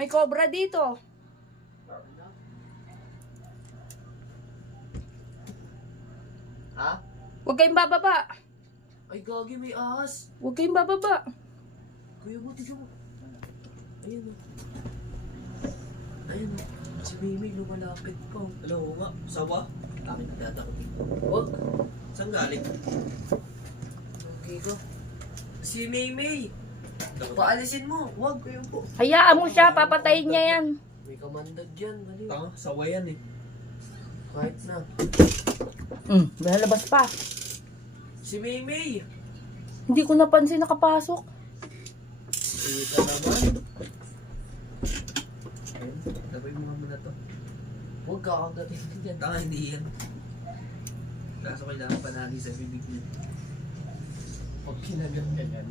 May cobra dito. Ha? Huwag kayong bababa. Ay, gagi, may ahas. Huwag kayong bababa. Kuya mo, tignan mo. Ayun o. Ayun o. Si Mimi lumalapit pa. Alam mo nga, sawa. Kami nagtatakot dito. Huwag. Saan galing? Okay ko. Si Mimi. Paalisin mo. Huwag, kuya po. Hayaan mo siya, papatayin niya yan. May kamandag yan. Baliw. Tanga, sawa yan eh. Kahit na. Lalabas pa. Si Mimi. Hindi ko napansin nakapasok. Ito naman. Ayun, labay mo nga muna to. Huwag kakagatin ka dyan. Tanga, hindi yan. Kaso kailangan panali sa bibig niya. Pag kinagat ka dyan.